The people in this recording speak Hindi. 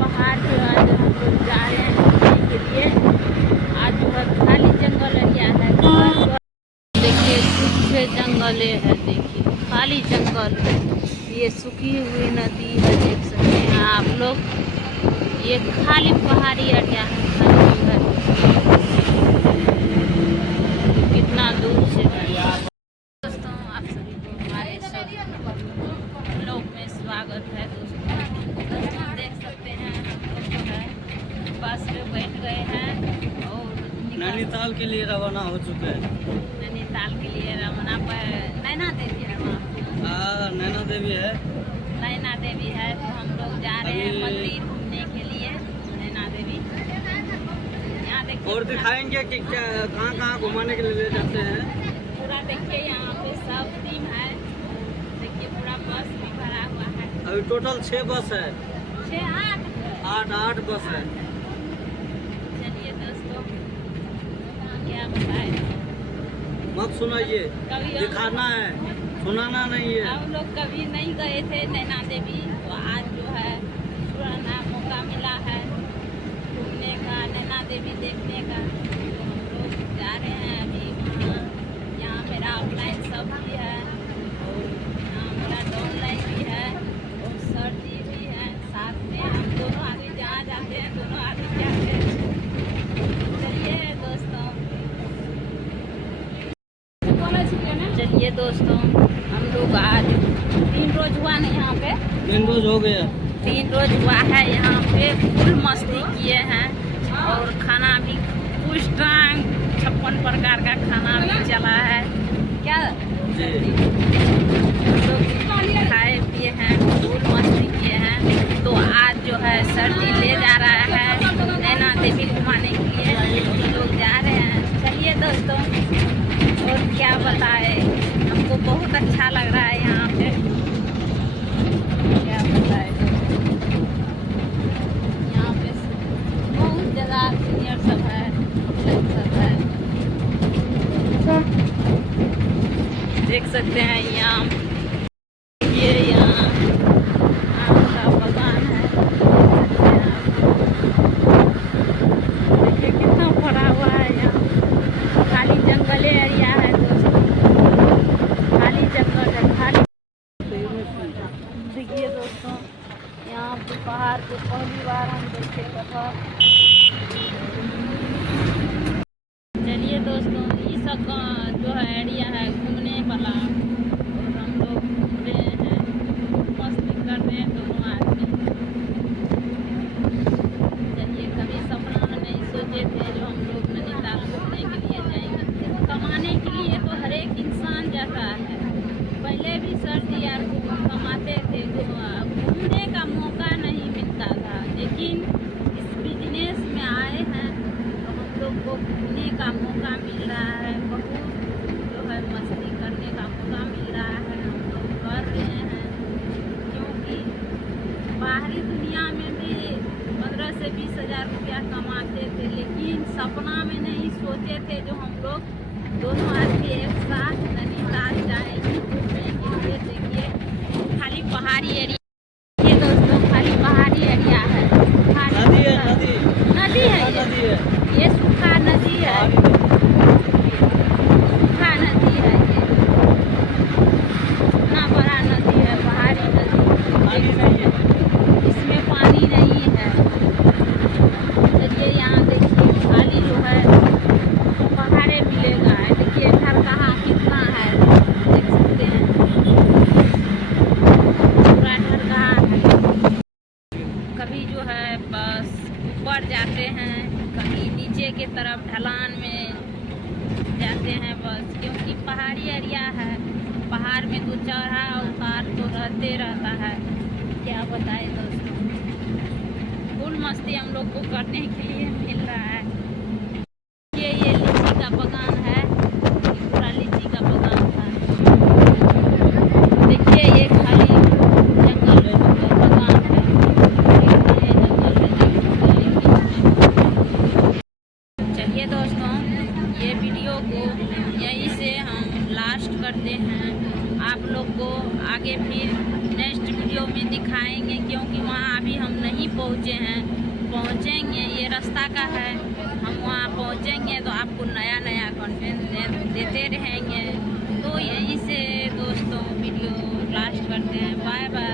पहाड़ जो है जो हम लोग जा रहे हैं घूमने के लिए। आज जो है खाली जंगल एरिया है। देखिए सूखे जंगले है, देखिए खाली जंगल है। ये सूखी हुई नदी है, देख सकते हैं आप लोग। ये खाली पहाड़ी एरिया है, खाली जंगल। कितना दूर से है। दोस्तों आप सभी को हमारे ब्लॉग में स्वागत है। दोस्तों देख सकते हैं हम लोग जो है बस में बैठ गए हैं और नैनीताल के लिए रवाना हो चुके हैं। नैनीताल के लिए रवाना पर नैना देवी है वहाँ। नैना देवी है। नैना देवी है तो हम लोग जा रहे हैं मंदिर घूमने के लिए नैना देवी। यहाँ देखिए और दिखाएंगे कि क्या कहाँ कहाँ घुमाने के लिए ले जाते हैं। पूरा देखिए यहाँ पे सब टीम है। देखिए पूरा बस भी भरा हुआ है। अभी टोटल 6 बस है। 8 बस है। चलिए दोस्तों क्या बताएं। मत सुनाइए, कभी दिखाना है, सुनाना नहीं है। हम लोग कभी नहीं गए थे नैना देवी, तो आज जो है पुराना मौका मिला है घूमने का, नैना देवी देखने का। तो हम लोग जा रहे हैं अभी वहाँ। यहाँ मेरा ऑफलाइन सब भी है और यहाँ मेरा ऑनलाइन भी है और सर जी भी है साथ में। हम दोनों आदमी जहाँ जाते हैं दोनों आदमी जाते हैं। चलिए दोस्तों हम लोग आज 3 रोज हुआ ना यहाँ पे। 3 रोज हो गया। 3 रोज हुआ है यहाँ पे। फुल मस्ती किए हैं और खाना भी कुछ टांग 56 प्रकार का खाना भी चला है। क्या लोग खाए पिए हैं, फुल मस्ती किए हैं। तो आज जो है सर जी ले जा रहा है नैना देवी घुमाने के लिए। हम लोग जा रहे हैं। चलिए दोस्तों और क्या बताए, हमको बहुत अच्छा लग रहा है यहाँ पे। क्या बताए यहाँ पे बहुत जगह सीनियर सब है, सब है। देख सकते हैं यहाँ ये यहाँ आम का बगान है। देखिए कितना भरा हुआ है यहाँ। खाली जंगल एरिया है दोस्तों, खाली जंगल है, खाली। देखिए दोस्तों यहाँ पे पहाड़ पे पहली बार हम देखे था। चलिए दोस्तों ये सब जो है एरिया है घूमने वाला और हम लोग घूम रहे हैं, मस्ती कर रहे हैं दोनों आदमी। चलिए कभी सपना में नहीं सोचे थे जो हम लोग नैनीताल घूमने के लिए जाएंगे। कमाने के लिए तो हर एक इंसान जाता है। पहले भी सर जी यार कमाते थे, घूमने का मौका नहीं मिलता था। लेकिन इस बिजनेस में आए हैं तो हम लोग को घूमने का मौका मिल रहा है। बहुत जो है मस्ती करने का मौका मिल रहा है, हम लोग कर रहे हैं। क्योंकि बाहरी दुनिया में भी 15 से 20 हज़ार रुपया कमाते थे, लेकिन सपना में नहीं सोचे थे जो हम लोग दोनों आदमी एक साथ नैनीताल जाएंगे घूमने के लिए। देखिए खाली पहाड़ी एरिया। ये दोस्तों खाली पहाड़ी एरिया है। नदी है, नदी है ये सूखा नदी है, सूखा नदी है। ये इतना बड़ा नदी है, पहाड़ी नदी। पानी नहीं है। इसमें पानी नहीं है। चलिए यहाँ देखिए खाली जो है पहाड़े मिलेगा। देखिए घर कहाँ कितना है, देख सकते हैं पूरा घर कहाँ है। कभी जो है बस ऊपर जाते हैं, कभी नीचे के तरफ ढलान में जाते हैं बस। क्योंकि पहाड़ी एरिया है, पहाड़ में तो चढ़ा उतार तो रहते रहता है। क्या बताए दोस्तों, फुल मस्ती हम लोग को करने के लिए मिल रहा है। ये लीची का बगान है, पूरा लीची का बगान था। देखिए ये खाली जंगल बगान है, चलिए दोस्तों ये वीडियो को यहीं से हम लास्ट करते हैं। आप लोग को आगे फिर नेक्स्ट वीडियो में दिखाएंगे, क्योंकि वहाँ अभी हम नहीं पहुँचे हैं, पहुँचेंगे, ये रास्ता का है, हम वहाँ पहुँचेंगे तो आपको नया नया कंटेंट देते रहेंगे। तो यहीं से दोस्तों वीडियो लास्ट करते हैं। Bye bye.